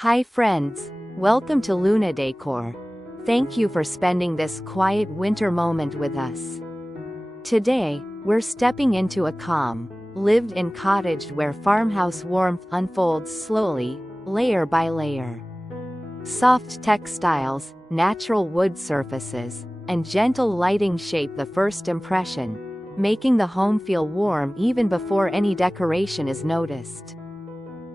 Hi friends, welcome to Luna Decor. Thank you for spending this quiet winter moment with us. Today, we're stepping into a calm, lived-in cottage where farmhouse warmth unfolds slowly, layer by layer. Soft textiles, natural wood surfaces, and gentle lighting shape the first impression, making the home feel warm even before any decoration is noticed.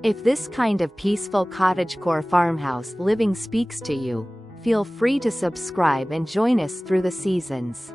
If this kind of peaceful cottagecore farmhouse living speaks to you, feel free to subscribe and join us through the seasons.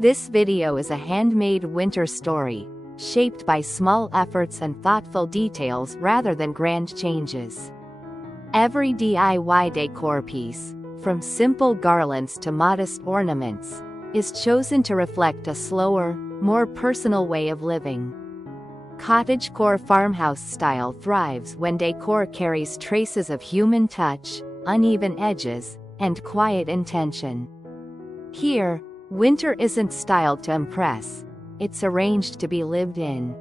This video is a handmade winter story, shaped by small efforts and thoughtful details rather than grand changes. Every DIY decor piece, from simple garlands to modest ornaments, is chosen to reflect a slower, more personal way of living. Cottagecore farmhouse style thrives when decor carries traces of human touch, uneven edges, and quiet intention. Here, winter isn't styled to impress, it's arranged to be lived in.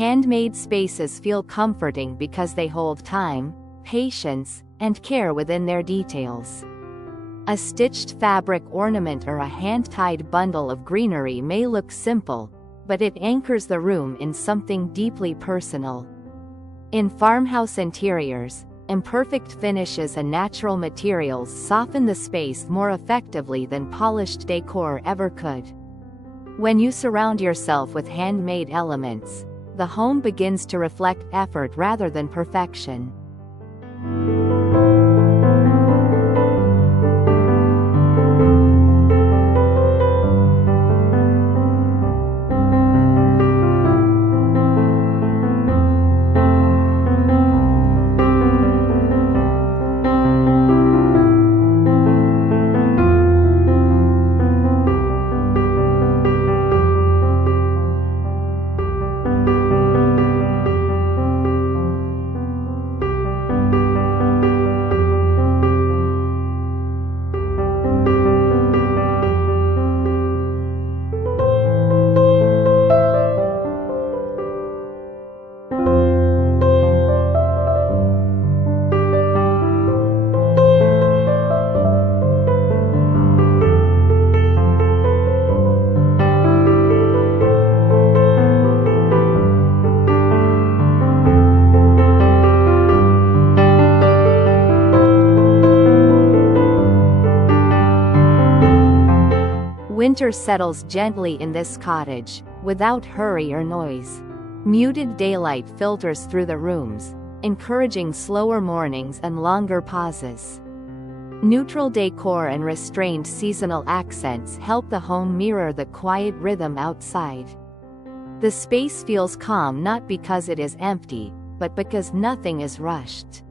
Handmade spaces feel comforting because they hold time, patience, and care within their details. A stitched fabric ornament or a hand-tied bundle of greenery may look simple, but it anchors the room in something deeply personal. In farmhouse interiors, imperfect finishes and natural materials soften the space more effectively than polished decor ever could. When you surround yourself with handmade elements, the home begins to reflect effort rather than perfection. Winter settles gently in this cottage, without hurry or noise. Muted daylight filters through the rooms, encouraging slower mornings and longer pauses. Neutral decor and restrained seasonal accents help the home mirror the quiet rhythm outside. The space feels calm not because it is empty, but because nothing is rushed.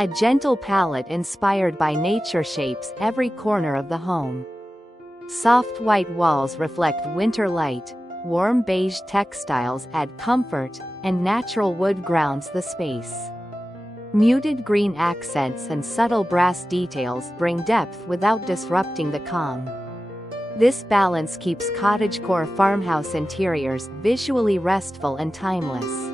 A gentle palette inspired by nature shapes every corner of the home. Soft white walls reflect winter light, warm beige textiles add comfort, and natural wood grounds the space. Muted green accents and subtle brass details bring depth without disrupting the calm. This balance keeps cottagecore farmhouse interiors visually restful and timeless.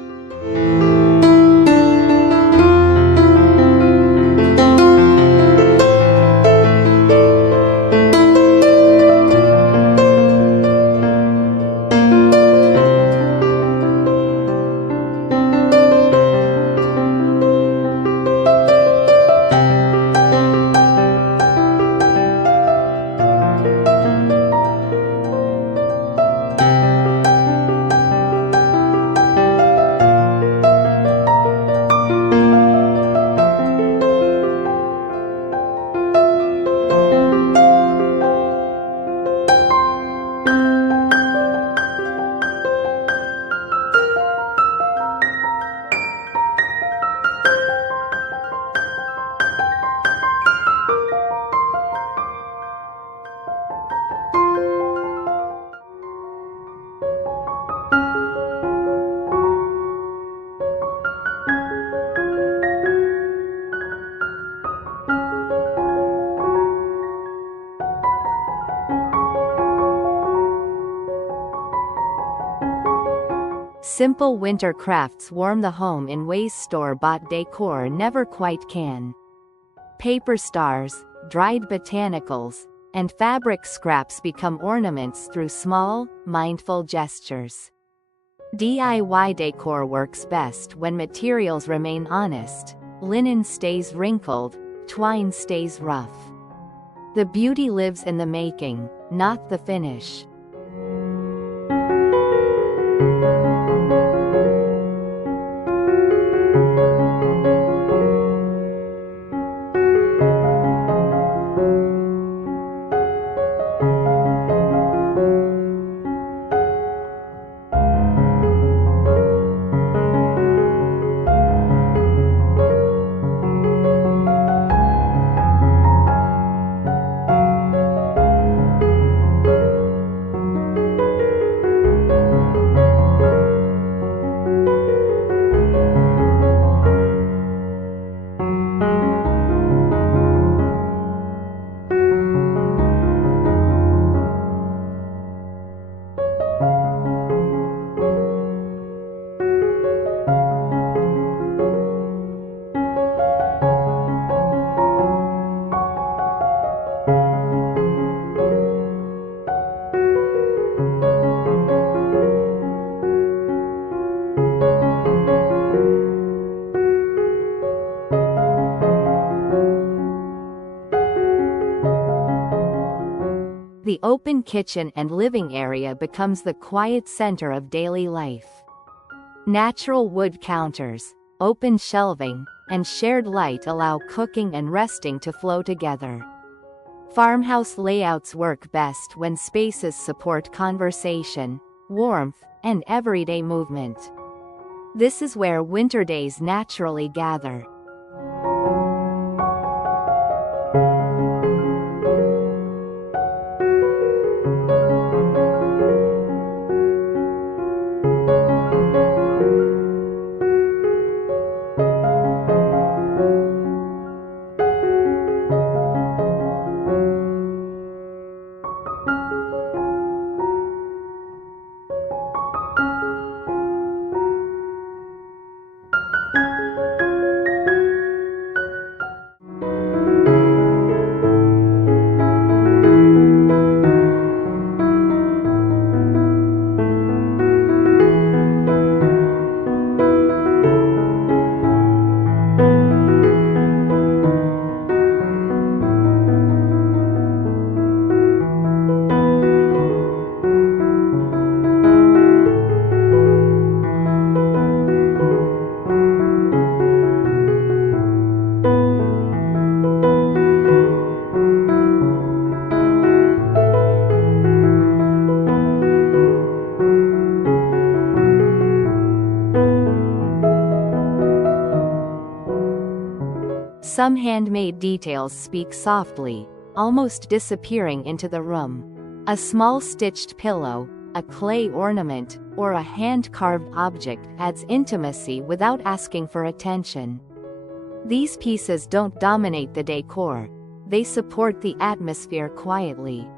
Simple winter crafts warm the home in ways store-bought decor never quite can. Paper stars, dried botanicals, and fabric scraps become ornaments through small, mindful gestures. DIY decor works best when materials remain honest, linen stays wrinkled, twine stays rough. The beauty lives in the making, not the finish. The open kitchen and living area becomes the quiet center of daily life. Natural wood counters, open shelving, and shared light allow cooking and resting to flow together. Farmhouse layouts work best when spaces support conversation, warmth, and everyday movement. This is where winter days naturally gather. Some handmade details speak softly, almost disappearing into the room. A small stitched pillow, a clay ornament, or a hand-carved object adds intimacy without asking for attention. These pieces don't dominate the decor, they support the atmosphere quietly.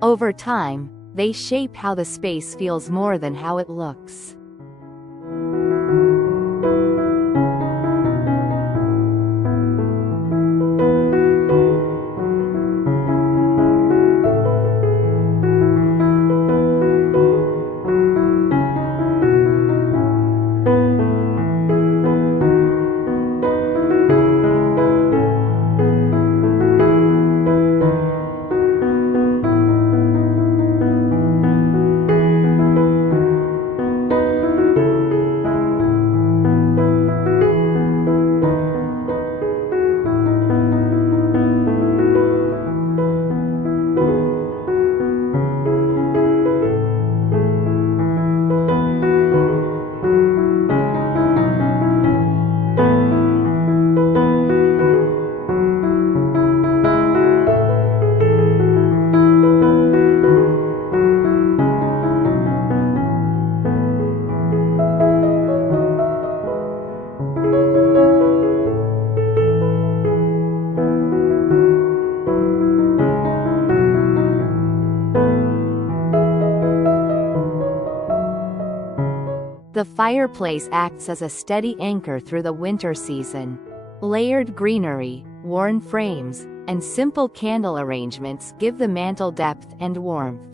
Over time, they shape how the space feels more than how it looks. The fireplace acts as a steady anchor through the winter season. Layered greenery, worn frames, and simple candle arrangements give the mantel depth and warmth.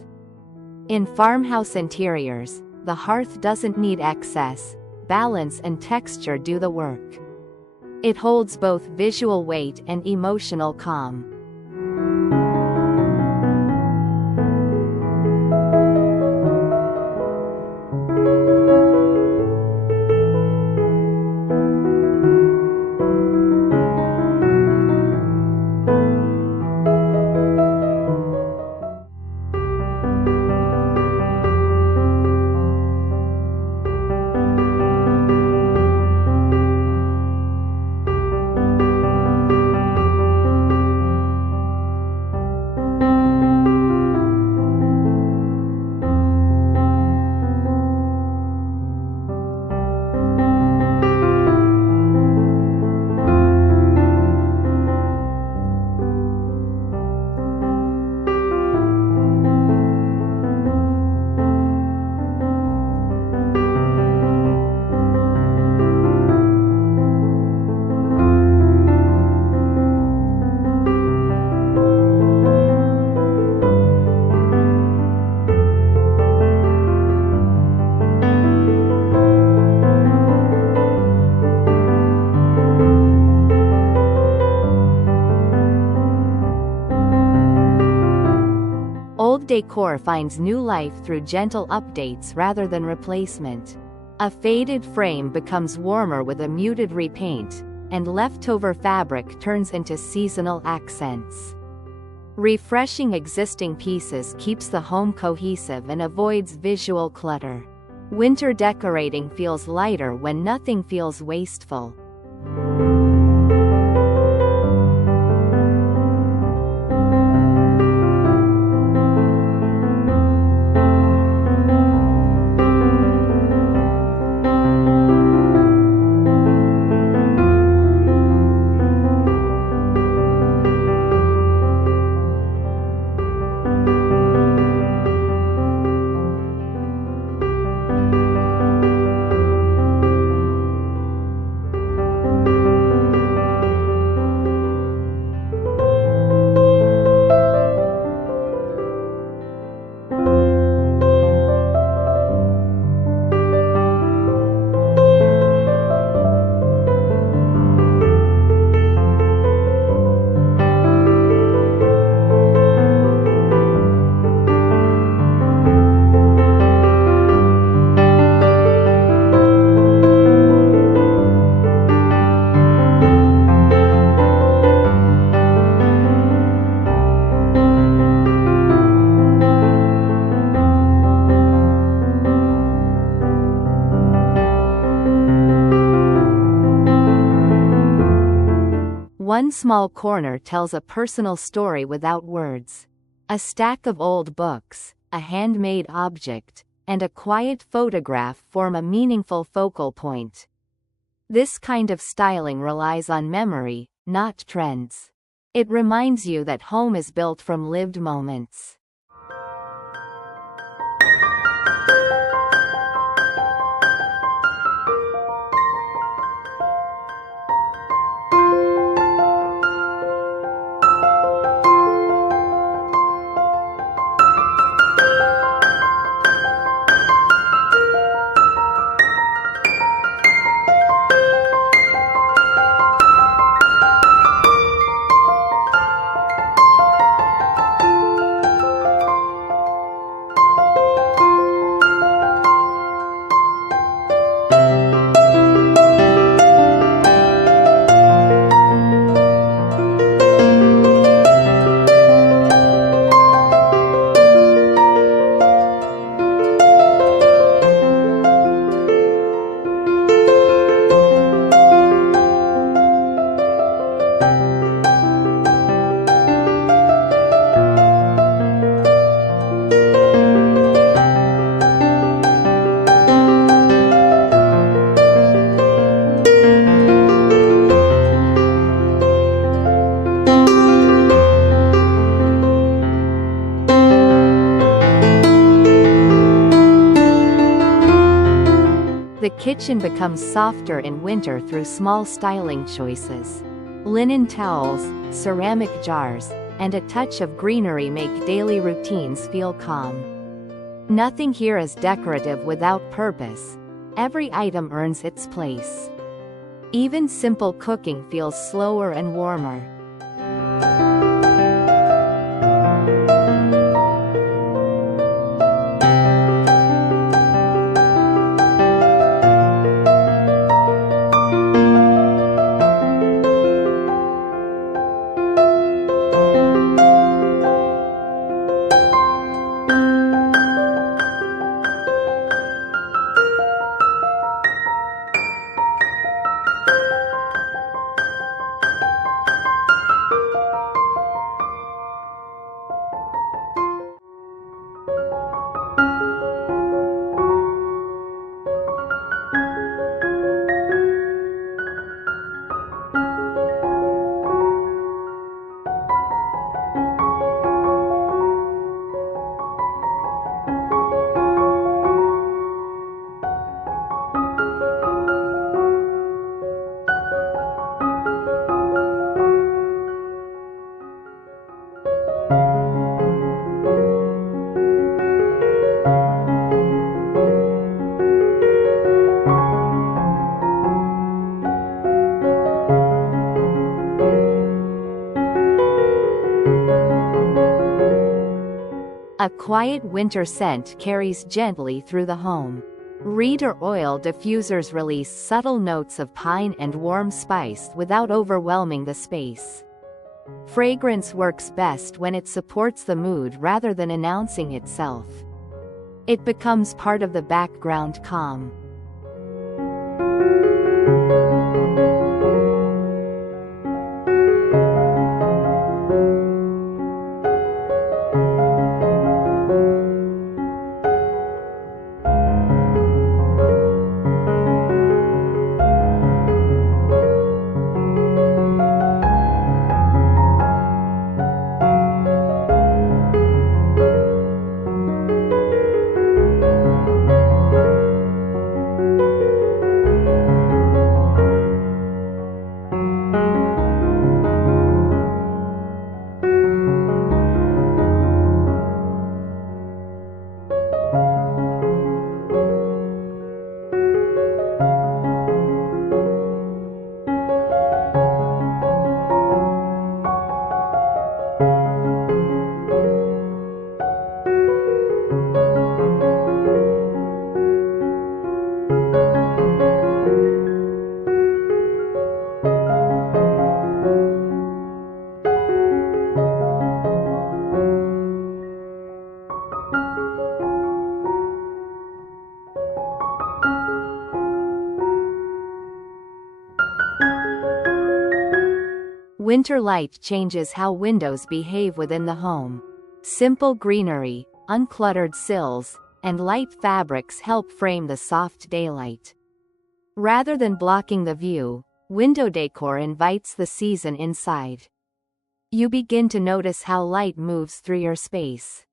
In farmhouse interiors, the hearth doesn't need excess, balance and texture do the work. It holds both visual weight and emotional calm. Old decor finds new life through gentle updates rather than replacement. A faded frame becomes warmer with a muted repaint, and leftover fabric turns into seasonal accents. Refreshing existing pieces keeps the home cohesive and avoids visual clutter. Winter decorating feels lighter when nothing feels wasteful. One small corner tells a personal story without words. A stack of old books, a handmade object, and a quiet photograph form a meaningful focal point. This kind of styling relies on memory, not trends. It reminds you that home is built from lived moments. The kitchen becomes softer in winter through small styling choices. Linen towels, ceramic jars, and a touch of greenery make daily routines feel calm. Nothing here is decorative without purpose. Every item earns its place. Even simple cooking feels slower and warmer. A quiet winter scent carries gently through the home. Reed or oil diffusers release subtle notes of pine and warm spice without overwhelming the space. Fragrance works best when it supports the mood rather than announcing itself. It becomes part of the background calm. Winter light changes how windows behave within the home. Simple greenery, uncluttered sills, and light fabrics help frame the soft daylight. Rather than blocking the view, window decor invites the season inside. You begin to notice how light moves through your space.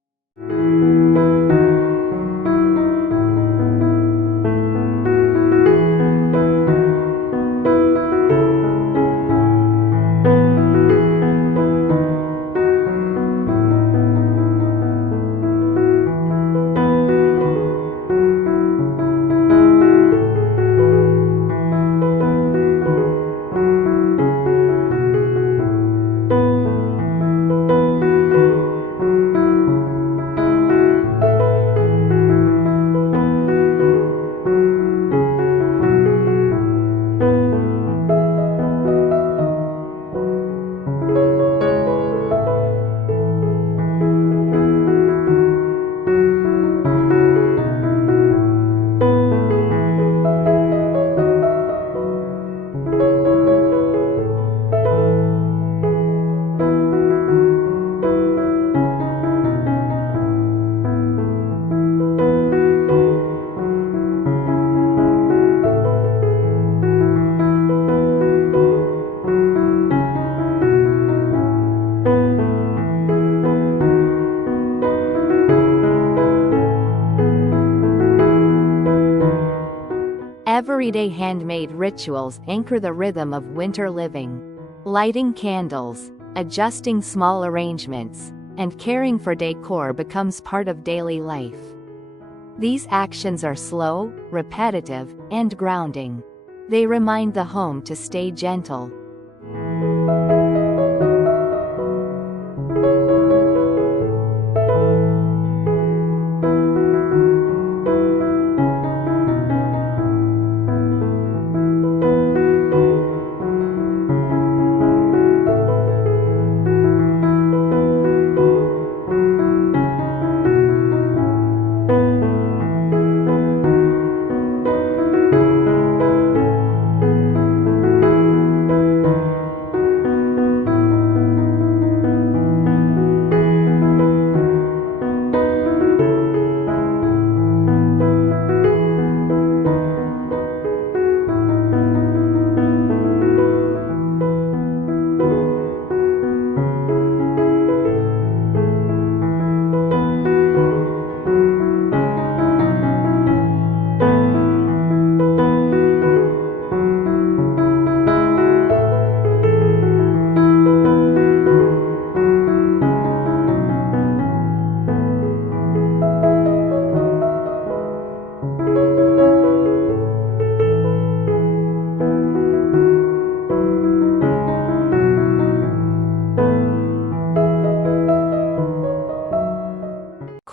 Everyday handmade rituals anchor the rhythm of winter living. Lighting candles, adjusting small arrangements, and caring for decor becomes part of daily life. These actions are slow, repetitive, and grounding. They remind the home to stay gentle.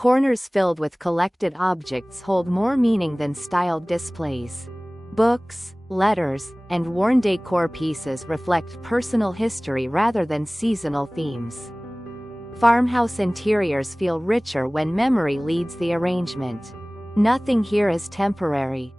Corners filled with collected objects hold more meaning than styled displays. Books, letters, and worn decor pieces reflect personal history rather than seasonal themes. Farmhouse interiors feel richer when memory leads the arrangement. Nothing here is temporary.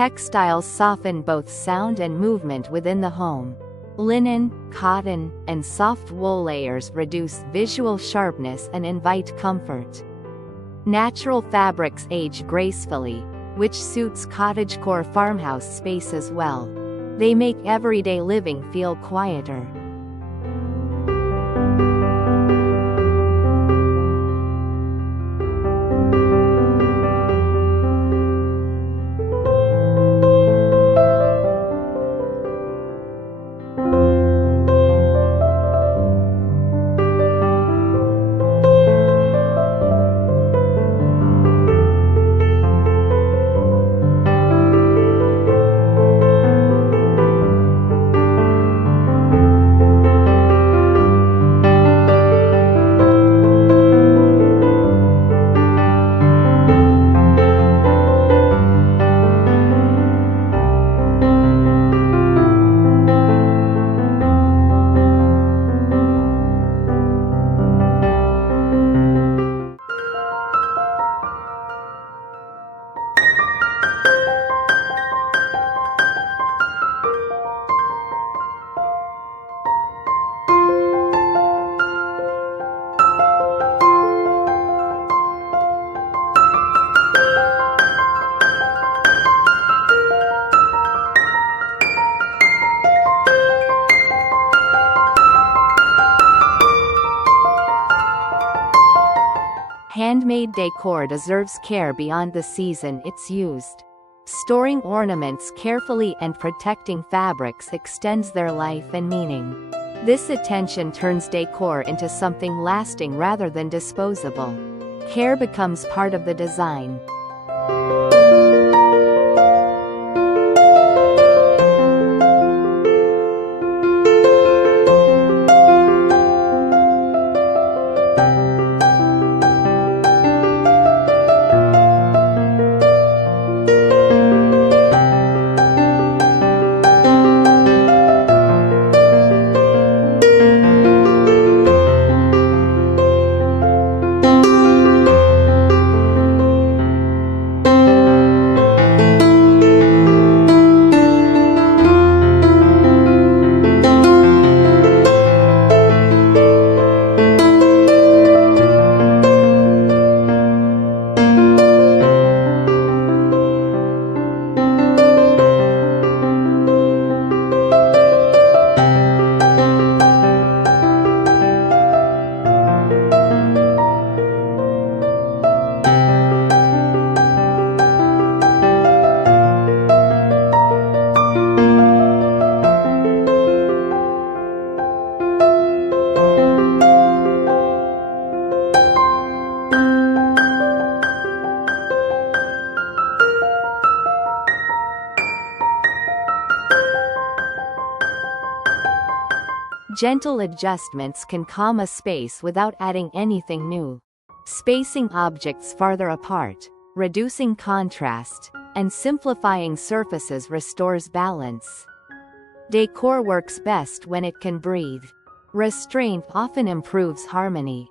Textiles soften both sound and movement within the home. Linen, cotton, and soft wool layers reduce visual sharpness and invite comfort. Natural fabrics age gracefully, which suits cottagecore farmhouse spaces well. They make everyday living feel quieter. Handmade decor deserves care beyond the season it's used. Storing ornaments carefully and protecting fabrics extends their life and meaning. This attention turns decor into something lasting rather than disposable. Care becomes part of the design. Gentle adjustments can calm a space without adding anything new. Spacing objects farther apart, reducing contrast, and simplifying surfaces restores balance. Decor works best when it can breathe. Restraint often improves harmony.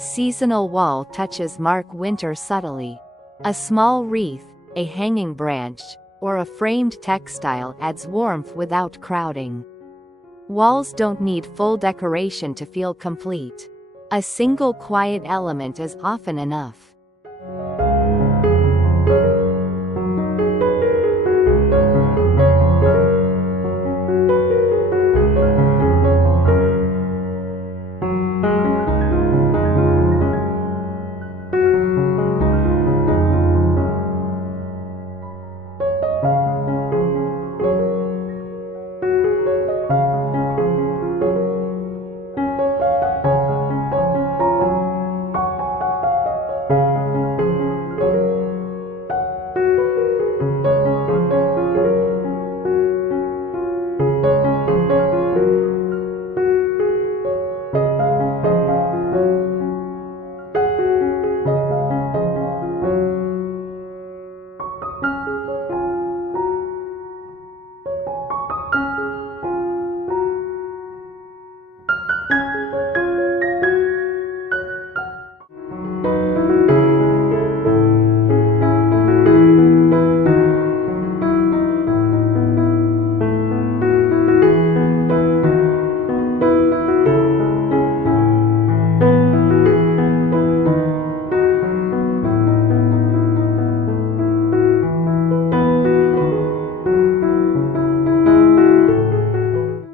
Seasonal wall touches mark winter subtly. A small wreath, a hanging branch, or a framed textile adds warmth without crowding. Walls don't need full decoration to feel complete. A single quiet element is often enough.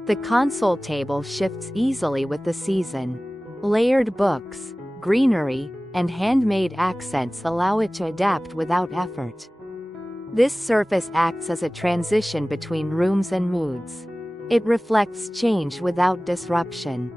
The console table shifts easily with the season. Layered books, greenery, and handmade accents allow it to adapt without effort. This surface acts as a transition between rooms and moods. It reflects change without disruption.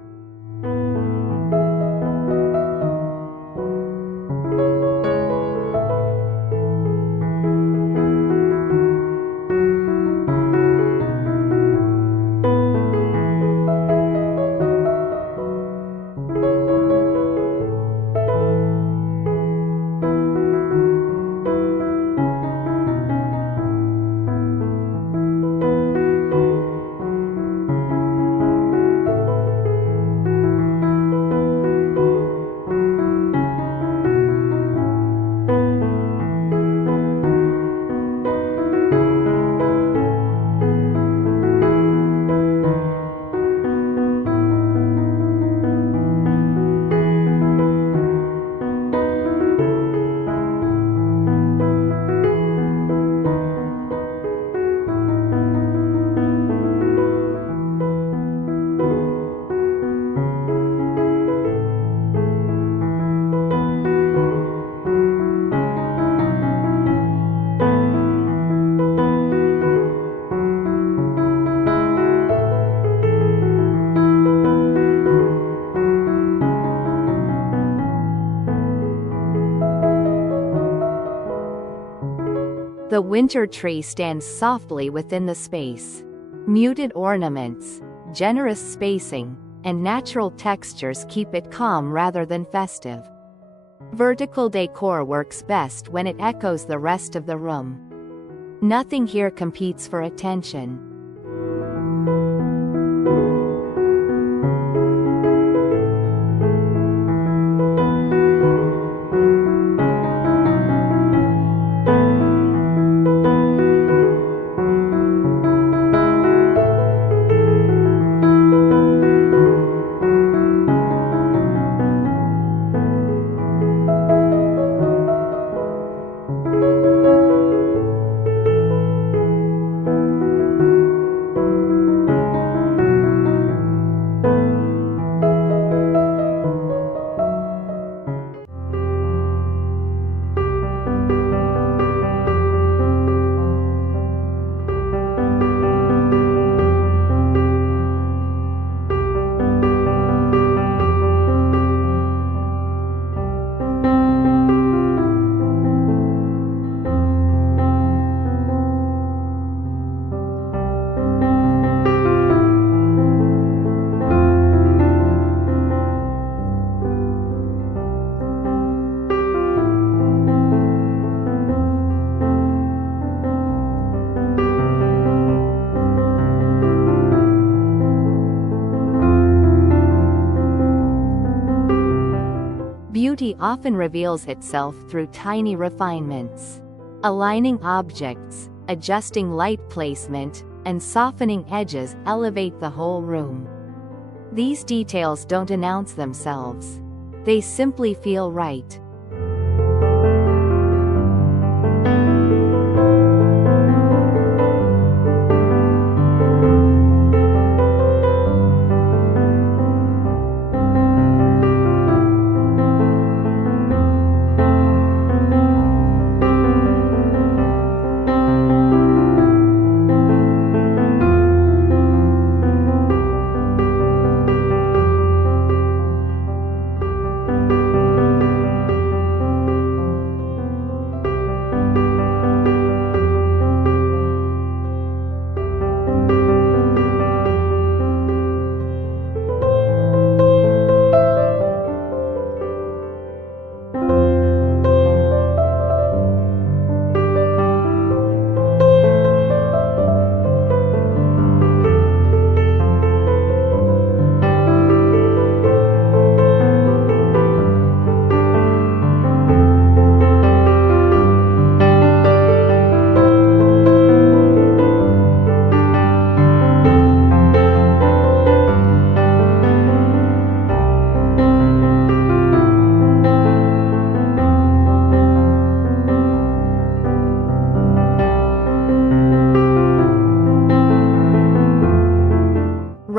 The winter tree stands softly within the space. Muted ornaments, generous spacing, and natural textures keep it calm rather than festive. Vertical decor works best when it echoes the rest of the room. Nothing here competes for attention. Beauty often reveals itself through tiny refinements. Aligning objects, adjusting light placement, and softening edges elevate the whole room. These details don't announce themselves. They simply feel right.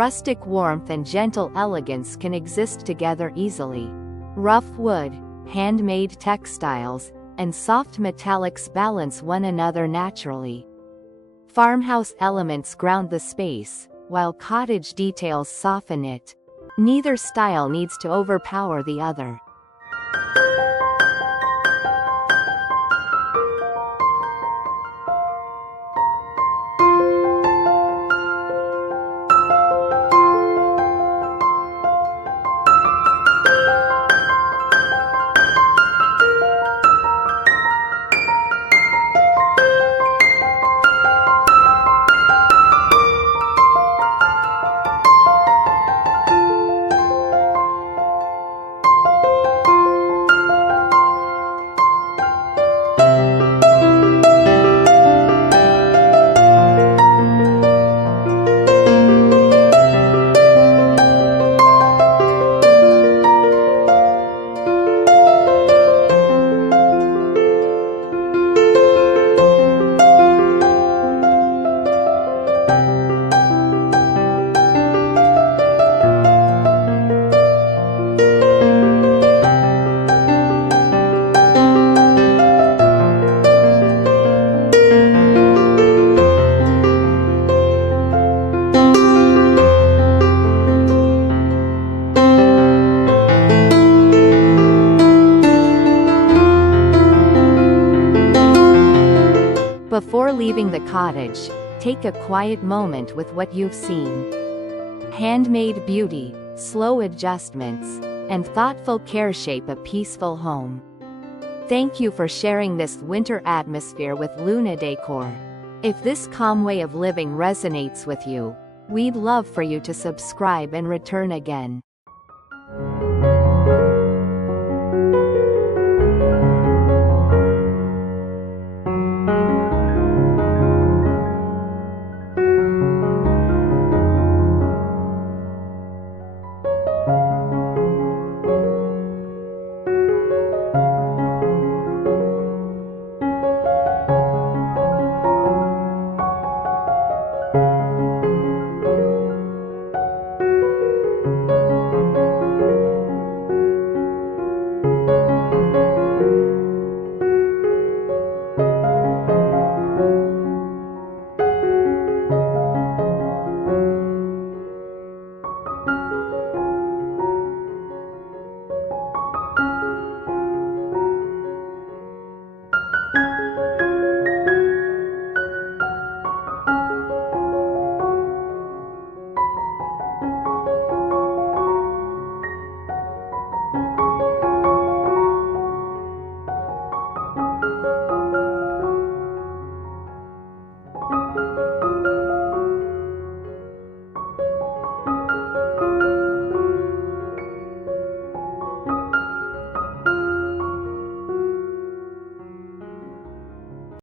Rustic warmth and gentle elegance can exist together easily. Rough wood, handmade textiles, and soft metallics balance one another naturally. Farmhouse elements ground the space, while cottage details soften it. Neither style needs to overpower the other. Before leaving the cottage, take a quiet moment with what you've seen. Handmade beauty, slow adjustments, and thoughtful care shape a peaceful home. Thank you for sharing this winter atmosphere with Luna Decor. If this calm way of living resonates with you, we'd love for you to subscribe and return again.